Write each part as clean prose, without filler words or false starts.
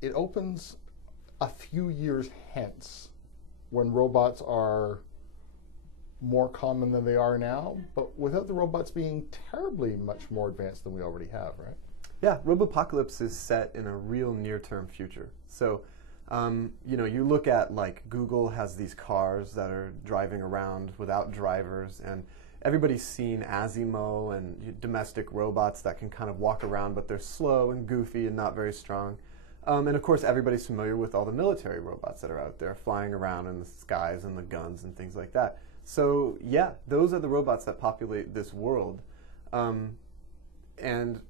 it opens a few years hence when robots are more common than they are now, but without the robots being terribly much more advanced than we already have, right? Yeah, Robopocalypse is set in a real near-term future. So, you know, you look at, like, Google has these cars that are driving around without drivers, and everybody's seen Asimo and domestic robots that can kind of walk around, but they're slow and goofy and not very strong. And of course, everybody's familiar with all the military robots that are out there flying around in the skies and the guns and things like that. So yeah, those are the robots that populate this world. And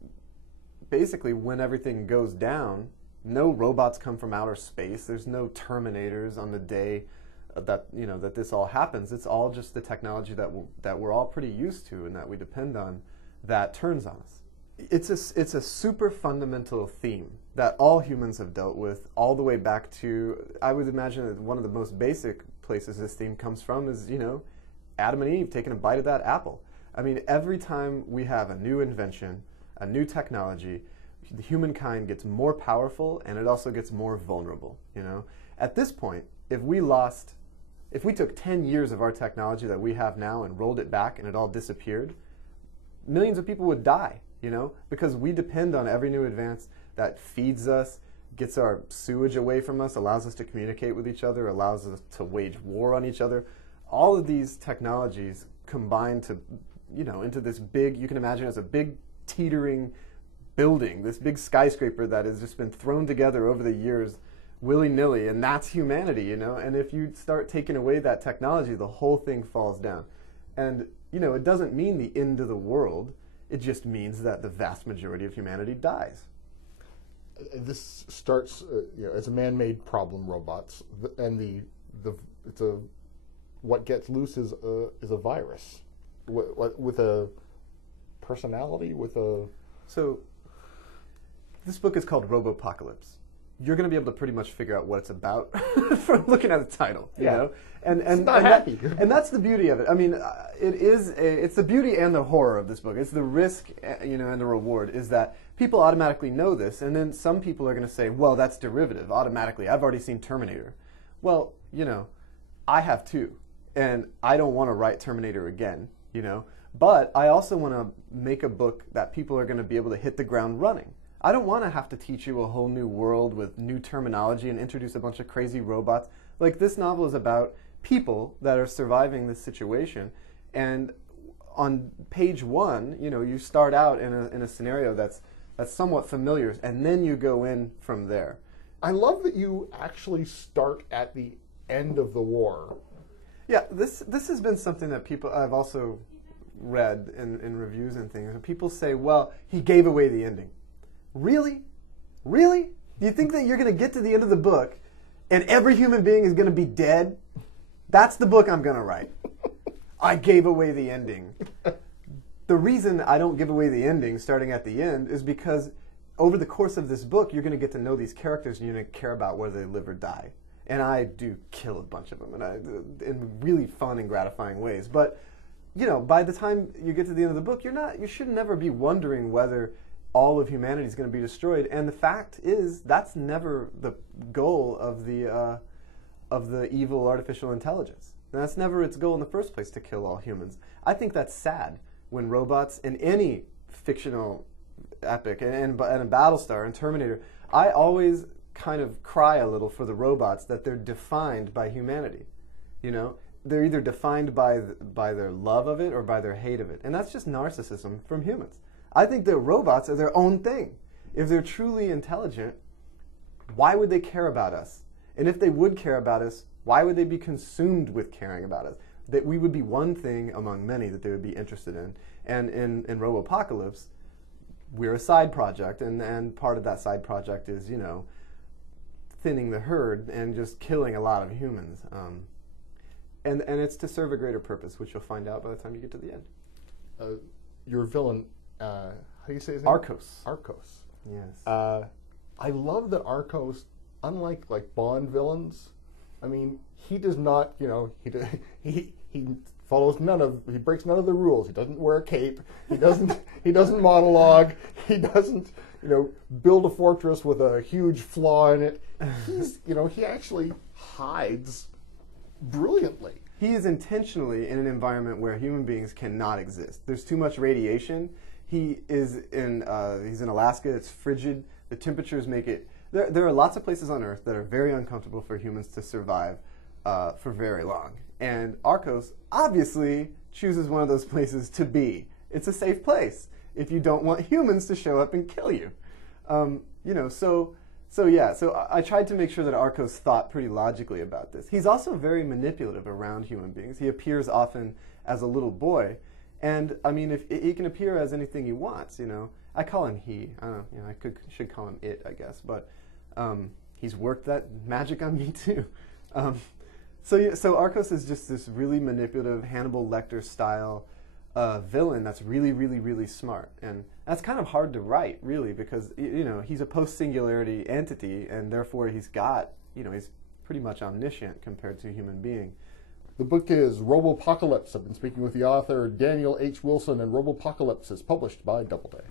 basically, when everything goes down, no robots come from outer space. There's no Terminators on the day that, you know, that this all happens. It's all just the technology that we're all pretty used to and that we depend on that turns on us. It's a super fundamental theme that all humans have dealt with all the way back to, I would imagine that one of the most basic places this theme comes from is, you know, Adam and Eve taking a bite of that apple. I mean, every time we have a new invention, a new technology, the humankind gets more powerful and it also gets more vulnerable, you know. At this point, if we took 10 years of our technology that we have now and rolled it back and it all disappeared, millions of people would die, you know, because we depend on every new advance that feeds us, gets our sewage away from us, allows us to communicate with each other, allows us to wage war on each other. All of these technologies combine to, you know, into this big, you can imagine as a big teetering building, this big skyscraper that has just been thrown together over the years willy-nilly, and that's humanity, you know. And if you start taking away that technology, the whole thing falls down. And, you know, it doesn't mean the end of the world. It just means that the vast majority of humanity dies. This starts, you know, as a man-made problem, robots, and what gets loose is a virus with a personality, with a. So, this book is called Robopocalypse. You're going to be able to pretty much figure out what it's about from looking at the title, you know? And that's the beauty of it. I mean, it's the beauty and the horror of this book. It's the risk, you know, and the reward is that people automatically know this, and then some people are going to say, well, that's derivative, automatically. I've already seen Terminator. Well, you know, I have too, and I don't want to write Terminator again, you know? But I also want to make a book that people are going to be able to hit the ground running. I don't want to have to teach you a whole new world with new terminology and introduce a bunch of crazy robots. Like, this novel is about people that are surviving this situation, and on page 1, you know, you start out in a scenario that's somewhat familiar, and then you go in from there. I love that you actually start at the end of the war. Yeah, this has been something that people I've also read in reviews and things, and people say, well, he gave away the ending. Really? Really? Do you think that you're going to get to the end of the book and every human being is going to be dead? That's the book I'm going to write. I gave away the ending. The reason I don't give away the ending starting at the end is because over the course of this book, you're going to get to know these characters and you're going to care about whether they live or die. And I do kill a bunch of them in really fun and gratifying ways. But, you know, by the time you get to the end of the book, you should never be wondering whether all of humanity is going to be destroyed, and the fact is that's never the goal of the evil artificial intelligence. That's never its goal in the first place, to kill all humans. I think that's sad when robots in any fictional epic, and Battlestar and Terminator, I always kind of cry a little for the robots that they're defined by humanity. You know, they're either defined by their love of it or by their hate of it, and that's just narcissism from humans. I think that robots are their own thing. If they're truly intelligent, why would they care about us? And if they would care about us, why would they be consumed with caring about us? That we would be one thing among many that they would be interested in. And in Robopocalypse, we're a side project, and part of that side project is, you know, thinning the herd and just killing a lot of humans. And it's to serve a greater purpose, which you'll find out by the time you get to the end. Your villain, how do you say his name? Arcos. Arcos. Yes. I love that Arcos, unlike like Bond villains, I mean, he does not, you know, he He breaks none of the rules. He doesn't wear a cape. He doesn't monologue. He doesn't, build a fortress with a huge flaw in it. He actually hides brilliantly. He is intentionally in an environment where human beings cannot exist. There's too much radiation. He's in Alaska. It's frigid. The temperatures make it. There are lots of places on Earth that are very uncomfortable for humans to survive for very long. And Arcos obviously chooses one of those places to be. It's a safe place if you don't want humans to show up and kill you. So I tried to make sure that Arcos thought pretty logically about this. He's also very manipulative around human beings. He appears often as a little boy, and I mean, if he can appear as anything he wants, I call him he. I don't know, I should call him it, I guess, but he's worked that magic on me too. So Arcos is just this really manipulative Hannibal Lecter style villain that's really, really, really smart, and that's kind of hard to write, really, because he's a post-singularity entity, and therefore he's pretty much omniscient compared to a human being. The book is Robopocalypse. I've been speaking with the author Daniel H. Wilson, and Robopocalypse is published by Doubleday.